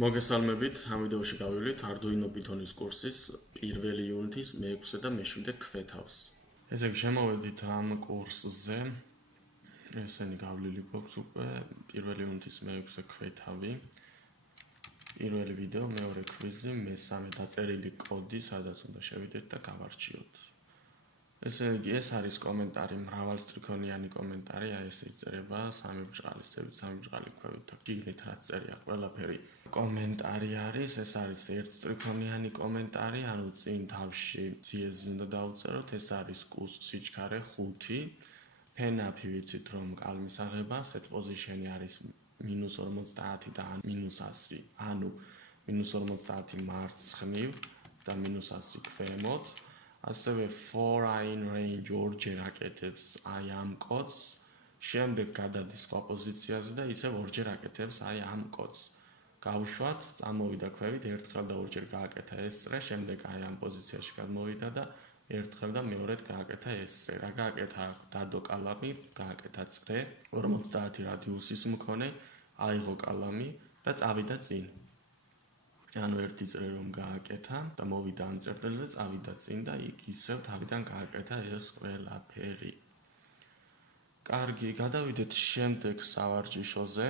მოგესალმებით, ამ ვიდეოში გავივლით Arduino Python-ის კურსის პირველი იუნიტის მე-6 და მე-7 ქვეთავს. ესე იგი, შემოვედით ამ კურსზე. ესენი გავლილი გვაქვს უკვე პირველი იუნიტის მე-6 ქვეთავი. პირველი ვიდეო, მეორე კვიზი, მესამე დაწერილი კოდი, სადაც უნდა შევიდეთ და გავარჩიოთ. ესე იგი, ეს არის კომენტარი, მრავალსტრიქონიანი კომენტარი, აი ესე იწერება, სამი ბრჭყალი ქვევით და გიგნით რაც წერია, ყველაფერი კომენტარი არის, ეს არის ერთსტრიქონიანი კომენტარი, ანუ წინ თავში ციეზი უნდა დავწეროთ, ეს არის კუს სიჩქარე 5, ფენაფი ვიცით რომ კალმის აღება, set position-ი არის -50 და -100, ანუ -50 მარცხნივ და -100 ქვემოთ. ასევე for in range ორჯერ აკეთებს აი ამ კოდს, შემდეგ გადადის სხვა პოზიციაზე და ისევ ორჯერ აკეთებს აი ამ კოდს. გავუშვათ, წამოვიდა ქვევით, ერთხელ და ორჯერ გააკეთა ეს წრე, შემდეგ აი ამ პოზიციაში გადმოვიდა და ერთხელ და მეორედ გააკეთა ეს წრე. რა გააკეთა? დადო კალამი, გააკეთა წრე, 50 რადიუსის მქონე, აიღო კალამი და წავიდა წინ. ანუ ერთი წრე რომ გააკეთა და მოვიდა ამ წერტილზე, წავიდა წინ და იქ ისევ თავიდან გააკეთა ეს ყველაფერი. კარგი, გადავიდეთ შემდეგ სავარჯიშოზე.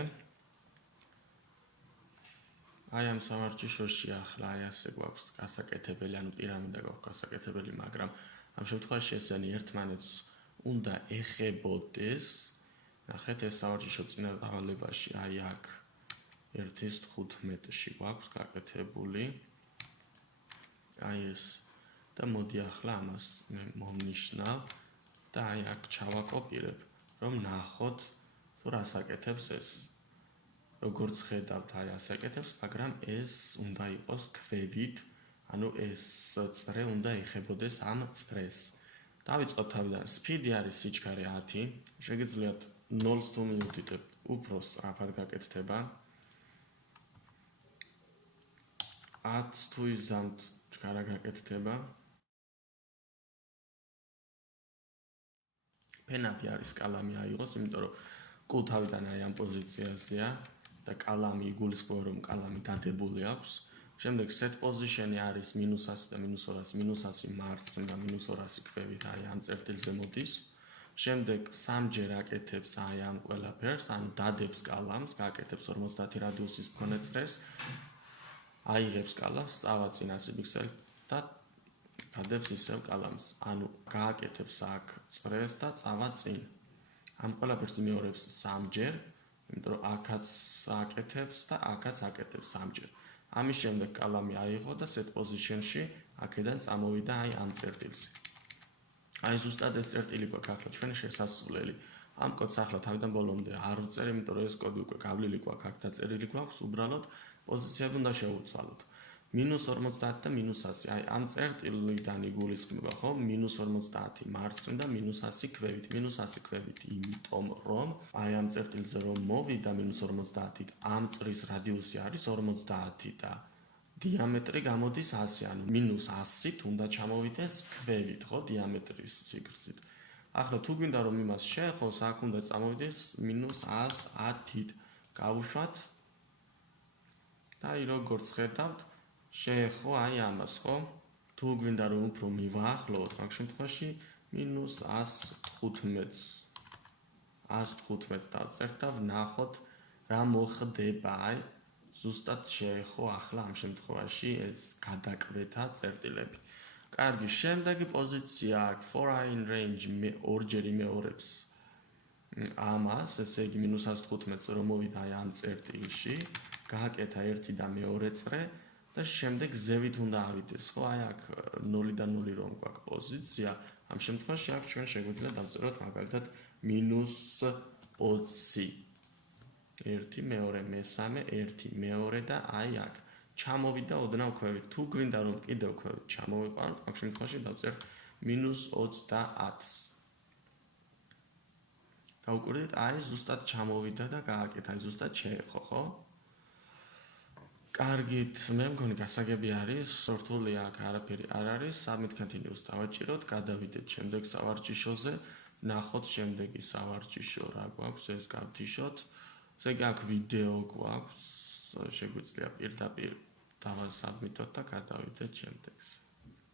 აი ამ სავარჯიშოში ახლა აი ასე გვაქვს გასაკეთებელი, ანუ პირამიდა გვაქვს გასაკეთებელი, მაგრამ ამ შემთხვევაში ესენი ერთმანეთს უნდა ეხებოდეს. ნახეთ, ეს სავარჯიშო წინა დავალებაში აი აქ 1/15-ში გვაქვს გაკეთებული. აი ეს. და მოდი ახლა ამას მე მომნიშნავ და აი აქ ჩავაკოპირებ, რომ ნახოთ თუ რას აკეთებს ეს. როგორც ხედავთ, აი ასე აკეთებს, მაგრამ ეს უნდა იყოს ქვევით, ანუ ეს წრე უნდა ეხებოდეს ამ წრეს. დავიწყოთ თავიდან. სპიდი არის სიჩქარე 10, შეგიძლიათ 0-ს თუ მიუთითებთ, უფრო სწრაფად გაკეთდება. 10 თუ იზამთ, ჩქარა გაკეთდება. ფენაფი არის კალამი აიღოს, იმიტომ რომ კუ თავიდან აი ამ პოზიციაზეა და კალამი იგულისხმება რომ კალამი დადებული აქვს. შემდეგ set position-ი არის -100 და -200, -100 მარცხნივ და -200 ქვევით აი ამ წერტილზე მოდის. შემდეგ სამჯერ აკეთებს აი ამ ყველაფერს, ანუ დადებს კალამს, გააკეთებს 50 რადიუსის მქონე წრეს. აიღებს კალამს, წავა წინ 100 პიქსელით და დადებს ისევ კალამს. ანუ გააკეთებს აქ წრეს და წავა წინ. ამ ყველაფერს იმეორებს სამჯერ, იმიტომ რომ აქაც აკეთებს და აქაც აკეთებს სამჯერ. ამის შემდეგ კალამი აიღო და set position-ში აქედან წამოვიდა აი ამ წერტილზე. აი ზუსტად ეს წერტილი გვაქვს ახლა ჩვენ შესასვლელი. ამ კოდს ახლა თავიდან ბოლომდე არ ვწერ, იმიტომ რომ ეს კოდი უკვე გავლილი გვაქვს, აქ დაწერილი გვაქვს, უბრალოდ პოზიციები უნდა შევუცვალოთ. -50 და -100. აი ამ წერტილიდან იგულისხმება, ხო? -50 მარცხნივ და -100 ქვევით. -100 ქვევით, იმიტომ რომ აი ამ წერტილზე რომ მოვიდა -50, ამ წრის რადიუსი არის 50 და დიამეტრი გამოდის 100, ანუ -100-ით უნდა ჩამოვიდეს ქვევით, ხო? დიამეტრის სიგრძით. ახლა თუ გვინდა რომ იმას შეეხოს, აქ უნდა წამოვიდეს -110-ით. გავუშვათ და აი როგორც ხედავთ, შეეხო აი ამას, ხო? თუ გვინდა რომ უფრო მივაახლოვოთ, მაგ შემთხვევაში -115 დავწერთ და ვნახოთ რა მოხდება. აი ზუსტად შეეხო ახლა ამ შემთხვევაში ეს გადაკვეთა წერტილები. კარგი, შემდეგი პოზიცია აქ for in range ორჯერ იმეორებს ამას, ესე იგი -115-ს რომ მოვიდა აი ამ წერტილში, გააკეთა ერთი და მეორე წრე და შემდეგ ზევით უნდა ავიდეს, ხო? აი აქ 0 და 0 რომ გვაქვს პოზიცია, ამ შემთხვევაში აქ ჩვენ შეგვიძლია დავწეროთ მაგალითად -20. ერთი, მეორე, მესამე, ერთი, მეორე და აი აქ ჩამოვიდა ოდნავ ქვევით. თუ გვინდა რომ კიდევ ქვევით ჩამოვიყვანოთ, მაგ შემთხვევაში დავწერთ -30-ს. გავუკვირდით, აი ზუსტად ჩამოვიდა და გააკეთა, აი ზუსტად შეეხო, ხო? კარგით, მე მგონი გასაგები არის, სორთულია აქ არაფერი არ არის, submit continuous დავაჭიროთ, გადავიდეთ შემდეგ სავარჯიშოზე, ნახოთ შემდეგი სავარჯიშო რა გვაქვს, ეს გავთიშოთ. ესე იგი აქ ვიდეო გვაქვს, შეგვიძლია პირდაპირ დავასაბმიტოთ და გადავიდეთ შემდეგს.